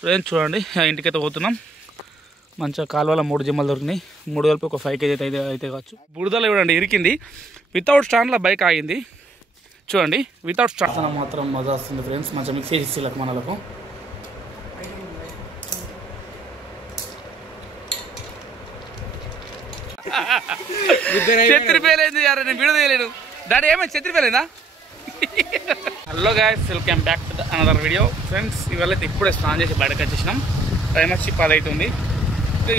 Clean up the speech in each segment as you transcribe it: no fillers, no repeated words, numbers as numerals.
Friends చూడండి ఇంటికైతే పోతున్నాం. మంచిగా కాలువల 3 జిమ్మలు దొరికినాయి. 3 కలిపి ఒక 5 kg అయితే కావచ్చు. బురదలో చూడండి ఇరికింది. వితౌట్ స్టాండ్లో బైక్ ఆగింది చూడండి. వితౌట్ స్టాండ్ మాత్రం మజా వస్తుంది ఫ్రెండ్స్. మంచిగా మిక్స్ చేసి ఇస్తాం మనలకు. చెత్తిరిపోయలేదు యారు, నేను వీడియో తీయలేను. డాడీ ఏమైనా చెత్తిరిపోయలేదా? Hello guys, welcome back to another video. Friends ఇవాళ అయితే ఇప్పుడే స్నానం చేసి బయటకు వచ్చేసినాం. టైం వచ్చి 10 అవుతుంది.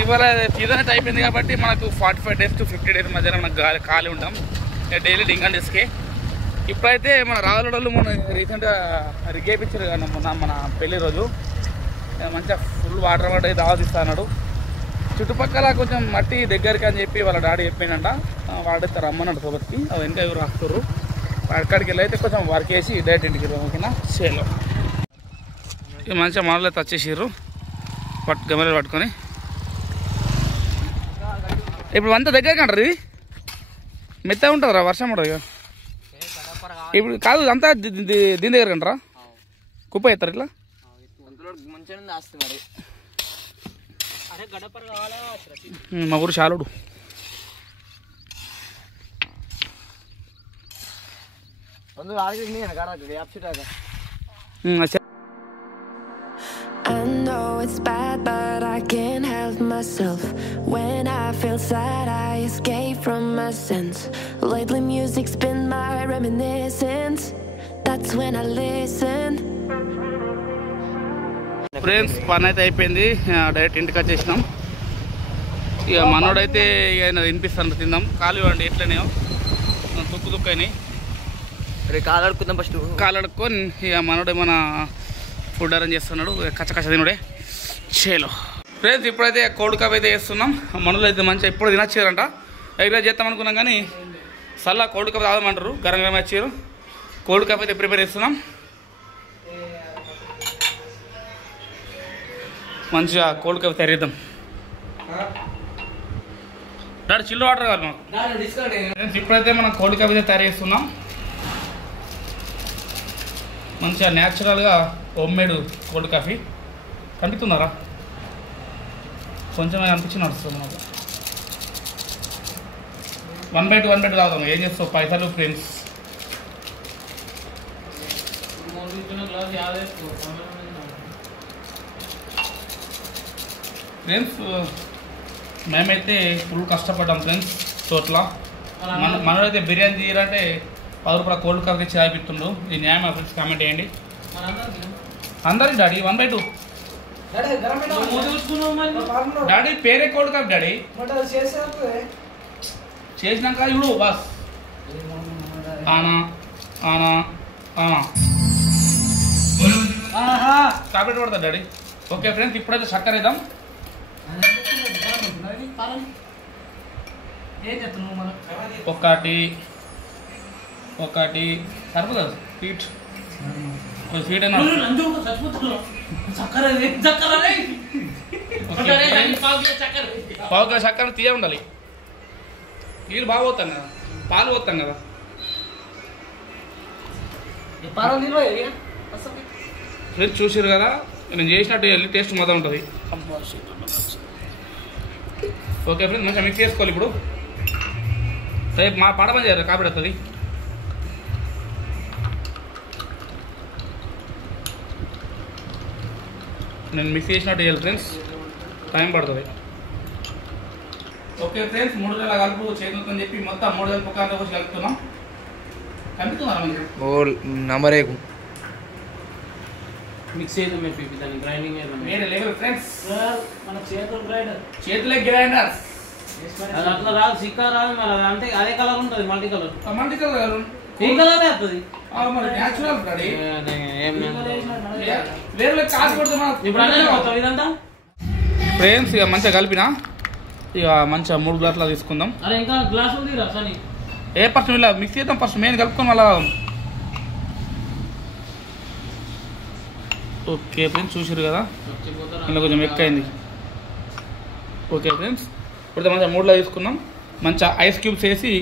ఇవాళ సీజన్ అయితే అయిపోయింది కాబట్టి మనకు 45 days to 50 days మధ్యన మనకు ఖాళీ ఉంటాం. డైలీ డింగల్ డేస్కి. ఇప్పుడైతే మన రాజులు మన రీసెంట్గా రిగేపించారు కదా మన పెళ్లి రోజు. మంచిగా ఫుల్ వాటర్ వాటర్ దావతిస్తా అన్నాడు. చుట్టుపక్కల కొంచెం మట్టి దగ్గరికి అని చెప్పి వాళ్ళ డాడీ చెప్పిందంట. వాడితే రమ్మన్నాడు సోబత్కి. అవి ఇంకా ఎవరు రాస్తారు. అక్కడికి వెళ్ళి అయితే కొంచెం వర్క్ చేసి డైరెక్ట్ ఇంటికి ఓకేనా సేలో. ఇక మంచిగా మనలో వచ్చేసారు గమలు పట్టుకొని. ఇప్పుడు అంతా దగ్గరికి అంటారు. ఇది మెత్తగా ఉంటుందిరా, వర్షం ఉంటుంది ఇక. ఇప్పుడు కాదు అంతా దీని దగ్గర అంటారా? కుప్ప అవుతారు ఇట్లా. మా ఊరు శాలుడు. I know it's bad, but I can't help myself. When I feel sad, I escape from my sense. Lately music's been my reminiscence. That's when I listen. Friends పని అయితే అయిపోయింది. డైరెక్ట్ ఇంటికి వచ్చేసినాం. ఇక మనోడైతే ఇక వినిపిస్తాను తిందాం. కాలు ఇవ్వండి ఎట్లనే తుక్కు అయినాయి. కాలు అడుక్కుందాం ఫస్ట్. కాలు అడుక్కొని ఇక మనోడు ఏమైనా ఫుడ్ అరేంజ్ చేస్తున్నాడు. కచ్చ తినుడే చేలో. ఫ్రెండ్స్ ఇప్పుడైతే కోల్డ్ కప్ అయితే చేస్తున్నాం. మనలో అయితే మంచిగా ఇప్పుడు తినచ్చారంట. ఎగ్రా చేద్దాం అనుకున్నాం కానీ సల్లా కోల్డ్ కప్ తాగమంటారు. గరం గరం వచ్చారు. కోల్డ్ కప్ అయితే ప్రిపేర్ చేస్తున్నాం. మంచిగా కోల్డ్ కప్ తయారు చేద్దాం. డాడీ చిల్లు వాటర్ కావాలి మాకు. ఇప్పుడైతే మనం కోల్డ్ కప్ అయితే తయారు చేస్తున్నాం. మంచిగా న్యాచురల్గా హోమ్ మేడ్ కోల్డ్ కాఫీ. కనిపిస్తున్నారా? కొంచెం అనిపించి నడుస్తుంది మనకు. 1 by 2 తాగుతాం. ఏం చేస్తావు పైసలు ఫ్రెండ్స్. ఫ్రెండ్స్ మేమైతే ఫుల్ కష్టపడ్డాం ఫ్రెండ్స్. తోట్ల మనోడైతే బిర్యానీ తీయాలంటే 10 రూపాయల కోల్డ్ కాఫీ తెచ్చి తాగిపిస్తుండ్రు. ఈ న్యాయం ఫ్రెండ్స్ కామెంట్ చేయండి. అందరికి డాడీ 1 by 2 డాడీ పేరే కోల్డ్ కాఫీ డాడీ. చేసినాక ఇప్పుడు బస్ ఆనా ఆనా ఆనా కాపీ పడతా డాడీ. ఓకే ఫ్రెండ్స్ ఇప్పుడైతే చక్కెర వేద్దాం. ఒకటి సరిపోదు స్వీట్. స్వీట్ అయినా పావు కిలో చక్కెర తీయ ఉండాలి. నీళ్ళు బాగా పోతాం కదా, పాలు పోతాం కదా. ఫ్రెండ్స్ చూసారు కదా నేను చేసినట్టు వెళ్ళి టేస్ట్ మొత్తం ఉంటుంది. ఓకే ఫ్రెండ్స్ మంచిగా మిక్స్ చేసుకోవాలి. ఇప్పుడు రేపు మా పడమని చేయరు కాబట్టి వస్తుంది. నేను మిక్స్ చేసినట్టు చేయాలి ఫ్రెండ్స్. టైం పడుతుంది. ఓకే ఫ్రెండ్స్ 3 నెలల కలుపు చేతులతో చెప్పి మొత్తం 3 నెలల పక్కన వచ్చి కలుపుతున్నాం. కలుపుతున్నారా మనకి మిక్స్ చేద్దాం. వేరే లెవెల్ ఫ్రెండ్స్. మన చేతులే గ్రైండర్స్. అట్లా రాదు, సిక్కా రాదు. మరి అంటే అదే కలర్ ఉంటుంది, మల్టీ కలర్. ఏ కలర్ వస్తుంది? Natural friends. ఇక మంచిగా కలిపిన ఇక మంచిగా 3 గ్లాసులా తీసుకుందాం. ఇంకా గ్లాస్ ఉంది ఏ ఫస్ట్ ఇలా మిక్స్ చేద్దాం. ఫస్ట్ మెయిన్ కలుపుకొని మళ్ళా. ఓకే ఫ్రెండ్స్ చూసారు కదా ఇలా కొంచెం ఎక్కువైంది. ఓకే ఫ్రెండ్స్ ఇప్పుడు మంచిగా 3లో తీసుకున్నాం. మంచిగా ఐస్ క్యూబ్స్ వేసి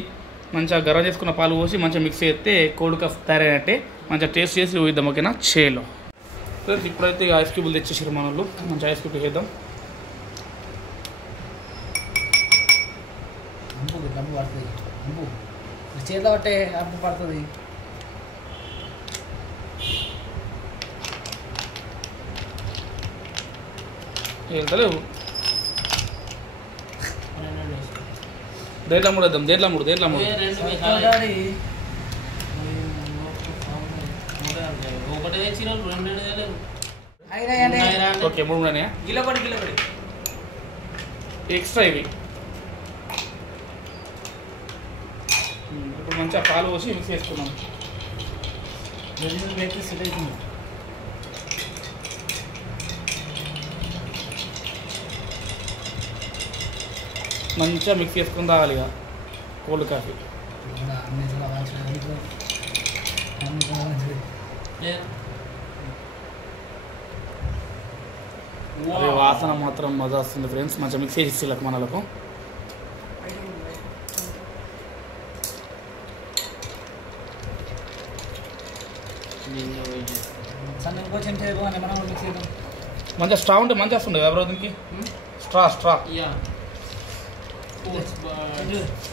మంచిగా గరం చేసుకున్న పాలు పోసి మంచిగా మిక్స్ చేస్తే కోల్డ్ కాఫీ తయారైనట్టే. మంచిగా టేస్ట్ చేసి ఊద్దాం. ఓకేనా చేలో ఫ్రెండ్స్ ఇప్పుడైతే ఐస్ క్యూబులు తెచ్చేసారు మన వాళ్ళు. మంచి ఐస్ క్యూబ్ చేద్దాం. అంబు పడుతుంది, అంబు చేతిలో పట్టే అంబు పడుతుంది. వెళ్తలేవు. దేంట్లో మూడు వేద్దాం, దేంట్లో మూడు ఒకటి తెచ్చిన 2 ఓకే 3 గిలపడి ఎక్స్ట్రా ఇవి. ఇప్పుడు మంచిగా పాలు పోసి మిక్స్ చేసుకున్నాం. అయితే సెట్ అవుతుంది. మంచిగా మిక్స్ చేసుకుని తాగాలి ఇక కోల్డ్ కాఫీ. అదే వాసన మాత్రం మజా వస్తుంది ఫ్రెండ్స్. మంచిగా మిక్స్ చేసి ఇస్తాం మనలకు. మంచిగా స్ట్రా ఉంటే మంచిగా వస్తుంది ఎవరో దీనికి స్ట్రా.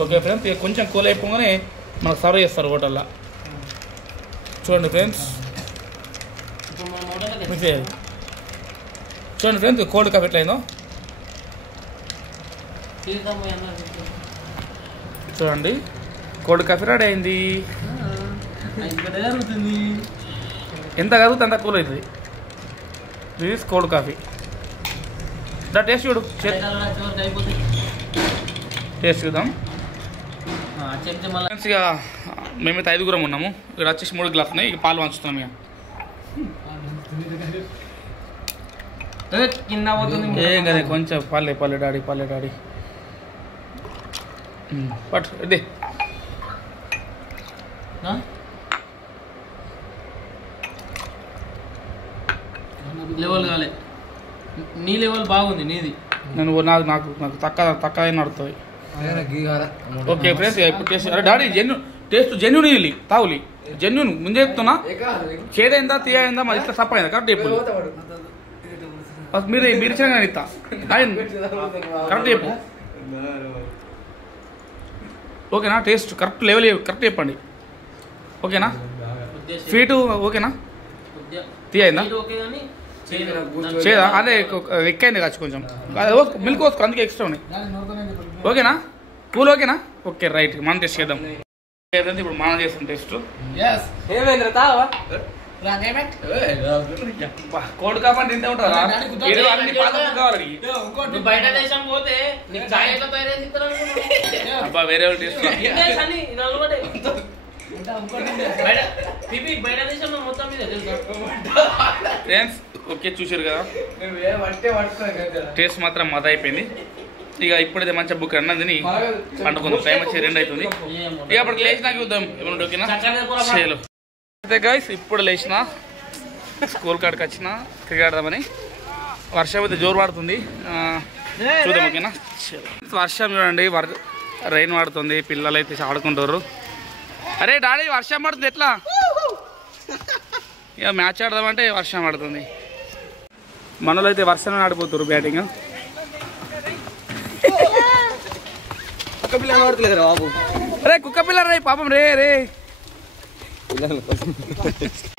ఓకే ఫ్రెండ్స్, ఇక కొంచెం కూల్ అయిపోగానే మనకు సర్వ్ చేస్తారు హోటల్లో. చూడండి ఫ్రెండ్స్, మిక్స్ చేయాలి. చూడండి ఫ్రెండ్స్ కోల్డ్ కాఫీ ఎట్లయిందో చూడండి. కోల్డ్ కాఫీ రెడీ అయింది. ఎంత కదుగుతుంది అంత కూల్ అవుతుంది. This cold coffee. దా టేస్ట్ చూడు, టేస్ట్ చూద్దాం. ఇక మేమైతే 5గురం ఉన్నాము. ఇక్కడ వచ్చేసి 3 గ్లాసులు ఉన్నాయి. ఇక పాలు పంచుతున్నాం. ఇక కింద పోతుంది. ఏం కదా, కొంచెం పల్లె డాడీ పట్ ఇదే లెవెల్ కాలే. నీ లెవెల్ బాగుంది నీది. నాకు తక్కువ నడుతుంది. ఓకే ఫ్రెండ్స్, ఇప్పుడు టేస్ట్. అరే డాడీ జెన్యున్ ఇది తావులి జెన్యున్ ముందే చెప్తున్నా. చేదైందా తీయైందా మరి ఇట్లా సప్పైందా కరెక్ట్ చెప్పు. మీరు ఇచ్చిన కానీ ఇస్తా కరెక్ట్ చెప్పు. ఓకేనా? టేస్ట్ కరెక్ట్ లెవెల్ కరెక్ట్ చెప్పండి. ఓకేనా? స్వీటు ఓకేనా? తీయైందా? చేదా అదే ఎక్కైంది కాచ్చు కొంచెం. మిల్క్ పోసుకో, అందుకే ఎక్స్ట్రా ఉన్నాయి. ఓకేనా? కూల్ ఓకేనా? ఓకే రైట్, మనం టెస్ట్ చేద్దాం. ఇప్పుడు మనం చేస్తాం టెస్ట్. కోల్డ్ కాఫీ అంటే ఇంతే ఉంటారా? బయట దేశం పోతే అబ్బా వేరే వాళ్ళు టేస్ట్ బయట దేశంలో మొత్తం మీద ఫ్రెండ్స్. ఓకే చూసారు కదా, టేస్ట్ మాత్రం మజా అయిపోయింది. ఇక ఇప్పుడైతే మంచిగా బుక్ అన్నది పండుకుందాం. టైం వచ్చి 2 అవుతుంది. ఇక అప్పటికి లేచి నాకు చూద్దాం ఏమన్నా. ఓకేనా? చేయాలి అయితే గైస్, ఇప్పుడు లేచిన స్కూల్ కాడికి వచ్చిన క్రికెట్ ఆడదామని. వర్షం అయితే జోరు పడుతుంది, చూద్దాం. ఓకేనా? వర్షం చూడండి, రైన్ పడుతుంది. పిల్లలు అయితే ఆడుకుంటారు. అరే డాడీ వర్షం పడుతుంది ఎట్లా? ఇక మ్యాచ్ ఆడదామంటే వర్షం పడుతుంది. మనలో అయితే వర్షం ఆడిపోతారు బ్యాటింగ్. అరే కుక్క పిల్ల రే పాపం రే.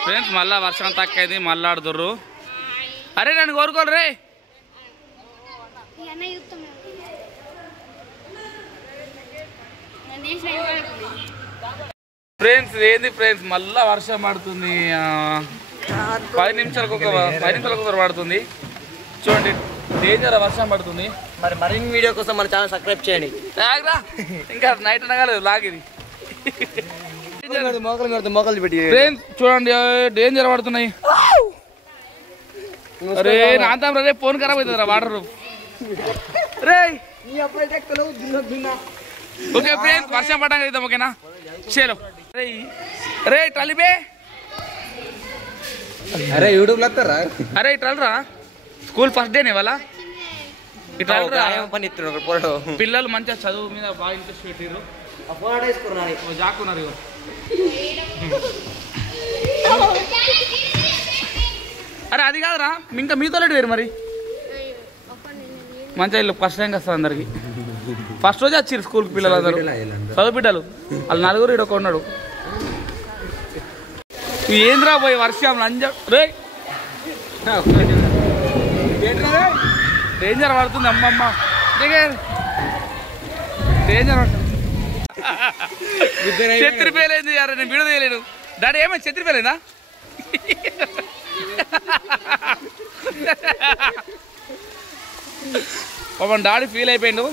ఫ్రెండ్స్ మళ్ళా వర్షం తక్కువ అయింది, మళ్ళీ ఆడుతుర్రు. అరే నన్ను కోరుకోరు రే. ఫ్రెండ్స్ ఏంది ఫ్రెండ్స్, మళ్ళా వర్షం పడుతుంది. 10 నిమిషాలకు ఒకసారి పడుతుంది. చూడండి డేంజర్ వర్షం పడుతుంది. మరి మరిన్ని వీడియో కోసం మన ఛానల్ సబ్స్క్రైబ్ చేయండి. ఇంకా నైట్ అనగాలేదు లాగిది. మోకలు పెట్టి ఫ్రెండ్స్ చూడండి డేంజర్ పడుతున్నాయి. అరే నాంతాం రే, ఫోన్ ఖరాబ్ అవుతుంది రా వాటర్ రే. ఓకే ఫ్రెండ్స్, వర్షం పడ్డాక ఇద్దాం. ఓకేనా? చలో రే ట్రాలీబే. అరే యూట్యూబ్ లో వస్తారా? అరే ఇట్లా స్కూల్ ఫస్ట్ డేనే వాళ్ళ. ఇట్లా పని ఇస్తున్నాడు. పిల్లలు మంచిగా చదువు మీద బాగా ఇంట్రెస్ట్ పెట్టిర్రు. జాకున్నారు. అరే అది కాదురా ఇంకా మీతో వేరు మరి మంచిగా ఇల్లు ఫస్ట్ టైం వస్తుంది అందరికి ఫస్ట్ రోజే వచ్చారు స్కూల్కి పిల్లలు అందరూ చదువు బిడ్డలు వాళ్ళు నలుగురు ఇక్కడ ఒక ఉన్నాడు ఏంద్రా పోయి వర్షం లంజ రే డేంజర్ పడుతుంది అమ్మమ్మ డేంజర్ పడుతుంది ఛత్రి పేలేదు యారు నేను వీడియో తీయలేను డాడీ ఏమైనా ఛత్రి పేలేదా పాపం డాడీ ఫీల్ అయిపోయిండు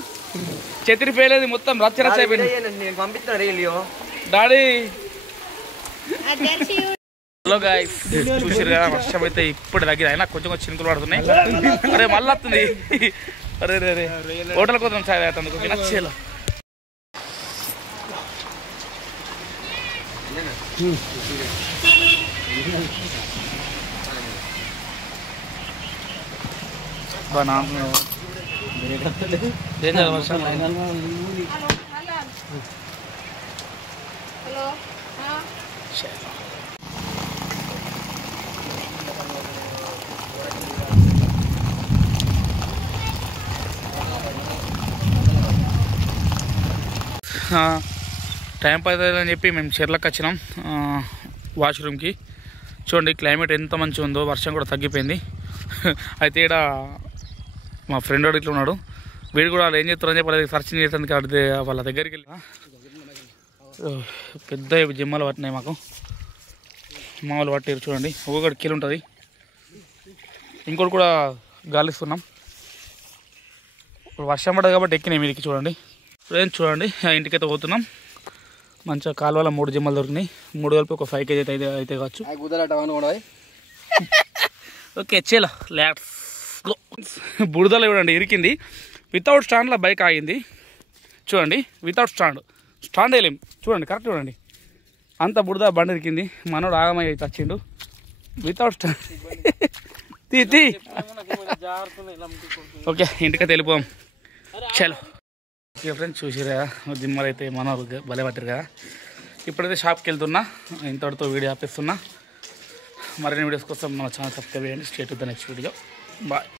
ఛత్రి పేలేదు మొత్తం రచ్చ రచ్చ అయిపోయింది పంపిస్తున్నా డాడీ హలో గాయ్స్ చూసారు కదా వర్షం అయితే ఇప్పుడు దగ్గర అయినా కొంచెం కొంచెం చినుకులు పడుతున్నాయి అరే మళ్ళీ వస్తుంది అరే రే హోటల్ కోసం చాయ్ అవుతుంది నచ్చేలా టైం పడుతుందని చెప్పి మేము చీరలకు వచ్చినాం వాష్రూమ్కి చూడండి క్లైమేట్ ఎంత మంచిగా ఉందో వర్షం కూడా తగ్గిపోయింది అయితే ఇక్కడ మా ఫ్రెండ్ వాడు ఇట్లా ఉన్నాడు వీడు కూడా వాళ్ళు ఏం చేస్తారని చెప్పి అది సర్చ్ చేసేందుకు అడితే వాళ్ళ దగ్గరికి వెళ్ళి పెద్ద జిమ్మలు పట్టినాయి మాకు మామూలు పట్టారు చూడండి ఒక్కొక్కటి కీలు ఉంటుంది ఇంకోటి కూడా గాలిస్తున్నాం వర్షం పడదు కాబట్టి ఎక్కినాయి మీదికి చూడండి ఫ్రెండ్స్ చూడండి ఇంటికైతే పోతున్నాం మంచిగా కాలువల 3 జిమ్మలు దొరికినాయి 3 కలిపి ఒక 5 kg అయితే కావచ్చు ఓకే చలో లెట్స్ గో బురదలో చూడండి ఇరికింది వితౌట్ స్టాండ్లో బైక్ ఆగింది చూడండి వితౌట్ స్టాండ్ వేయలేం చూడండి కరెక్ట్ చూడండి అంత బురద బండి ఇరికింది మనోడు ఆగమయ్యి వచ్చిండు వితౌట్ స్టాండ్ తీ ఓకే ఇంటికైతే వెళ్ళిపోం చలో ఓకే ఫ్రెండ్స్ చూసిరా జిమ్మలు అయితే మనోరు భలే పట్టారు కదా ఇప్పుడైతే షాప్కి వెళ్తున్నా ఇంతటితో వీడియో ఆపేస్తున్నా మరిన్ని వీడియోస్ కోసం మన ఛానల్ సబ్స్క్రైబ్ చేయండి stay to the next video bye